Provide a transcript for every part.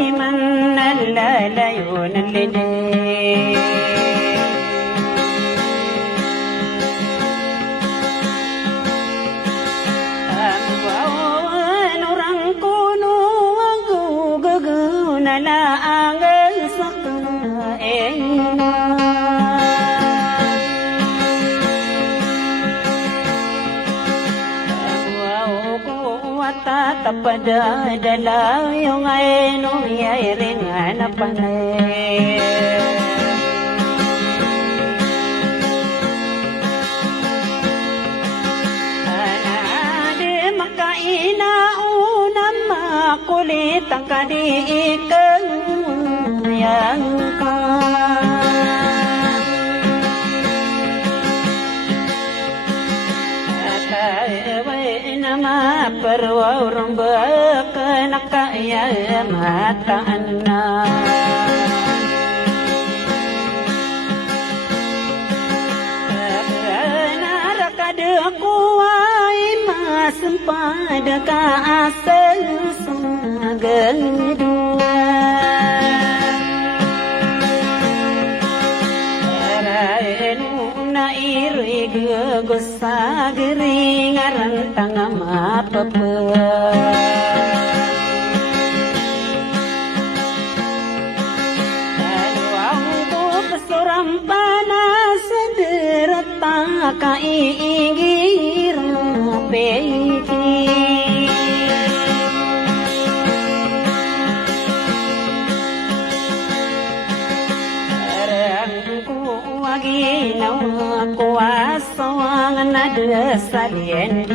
من لا ينلدي pada dalam yung ay nung yairing hanapanay anade makainaunam makulit ang kadiikang yang ka perwa rumba kenakaya mata anna narakade kuai mas pada ka asal sagedua na iri gosagri ngarantang mapapa aku pesoram panas derata kaigir peki kuasa nada salien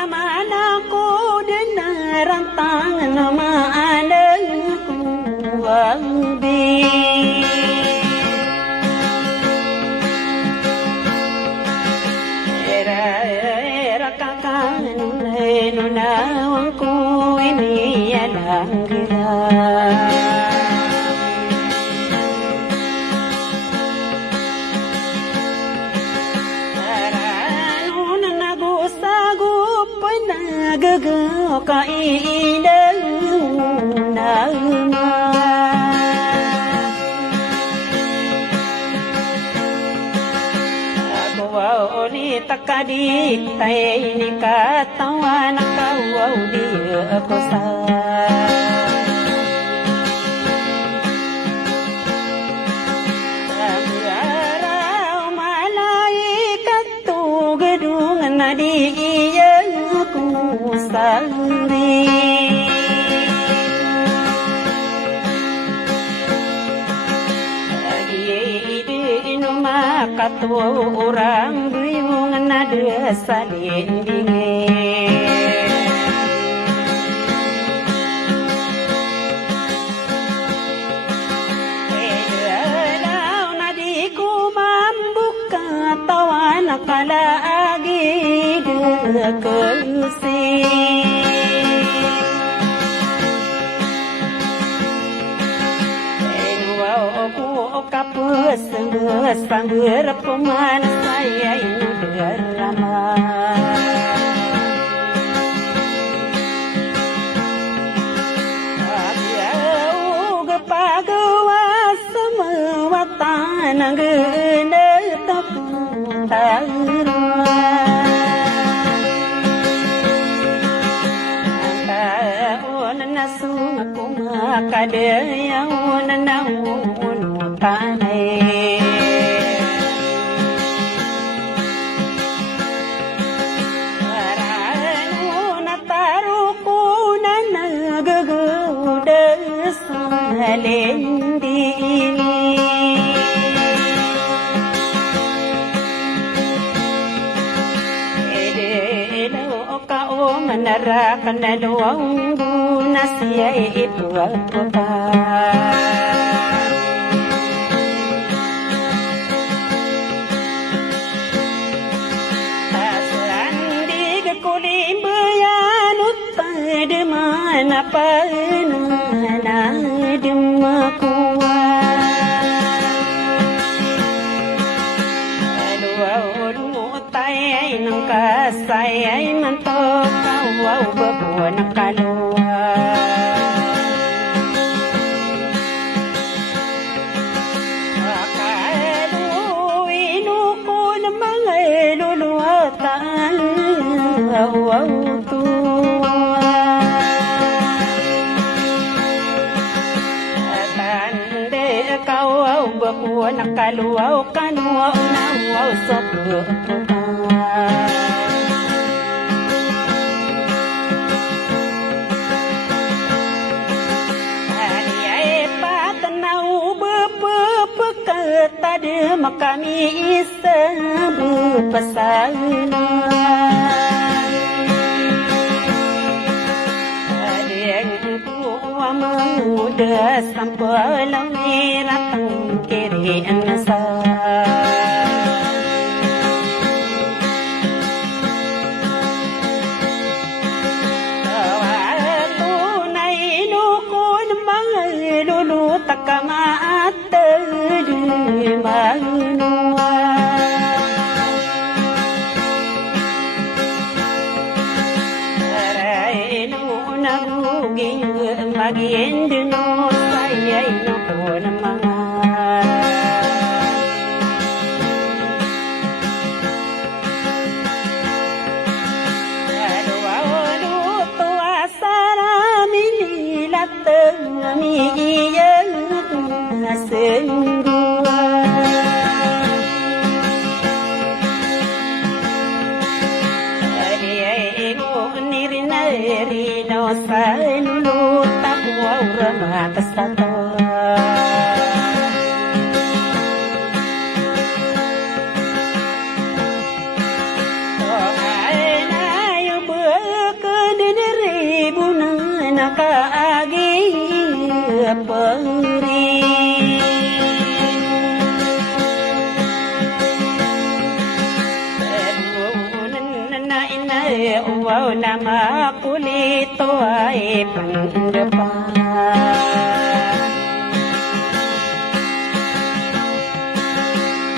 nama aku dengar rantang nama anakku ambi era kakak nunawangku ini langgira saranun nagusagu penagaga kaidang nama aku wau ni takadi tay ni katawan kau wau dia aku sa di iya ku sangri di rumah katu orang duyung nada salin dingin nadiku membuka tawan kala kursi aku kapus sambil peman saya ini drama aku gepagawa semua tanang gede tak kada yang nanawun tanai aranu nataruku nanagaguda salendi edelo ka o manarakan na doang nasiya itu apa asandi ke kulim bayanut pada mana panana demaku aduh tay ay nang kasay ay mantok kawaw babo ng kaluwa. Akaluin ko ng mga luluwatan awaw tuwa. Tande kawaw babo ng kaluwaw kanuwaw nawaw sopo. Tada makami isa berpasangan Adeng tua muda sampai langit ratang kiri anasa Waktu nainu kun mangalulu takamaat Manua Rainu naguging magiendo saya ino ko na mga Aduawado to asarami nilatang amiiyang asenggu Rino sa lulutak wow ramatas tato Ay na yung buka diniribu na nakaagi pangri Wow nama kulito ay pandapan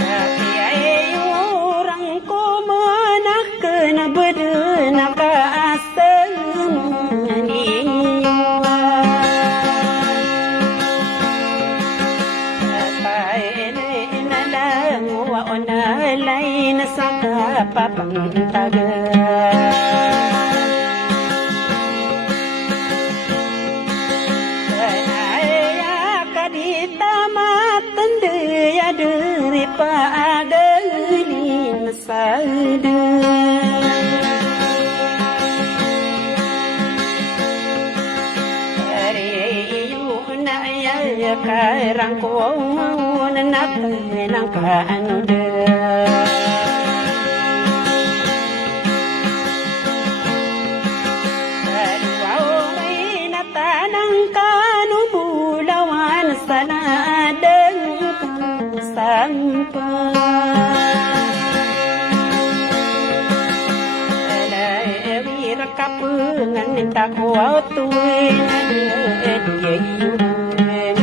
Tapi ay orang ko manak na beda nakaasang niwa Ay nalang wa na lay na sa kapapantaga Daripada linsada Ariyuna ya karang ko nanak nang kaanoda Aduaway na tanang kanubulawan sanadan sampai Alai rakapungan minta kuau tuin ada dia iuran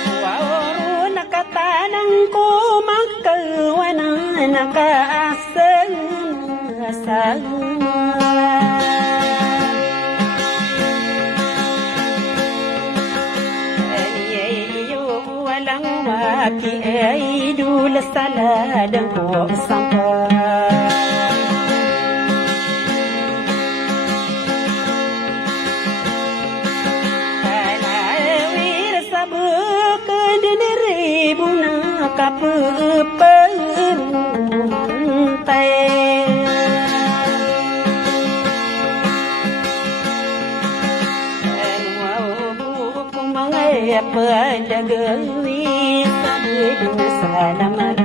Kuau nakatanang ko makawana nakaasang asama Maki ay dula saladang ko sampai Kalawir sabukan dineribu na kapupantai Apa ada gewi Sabi dosa nama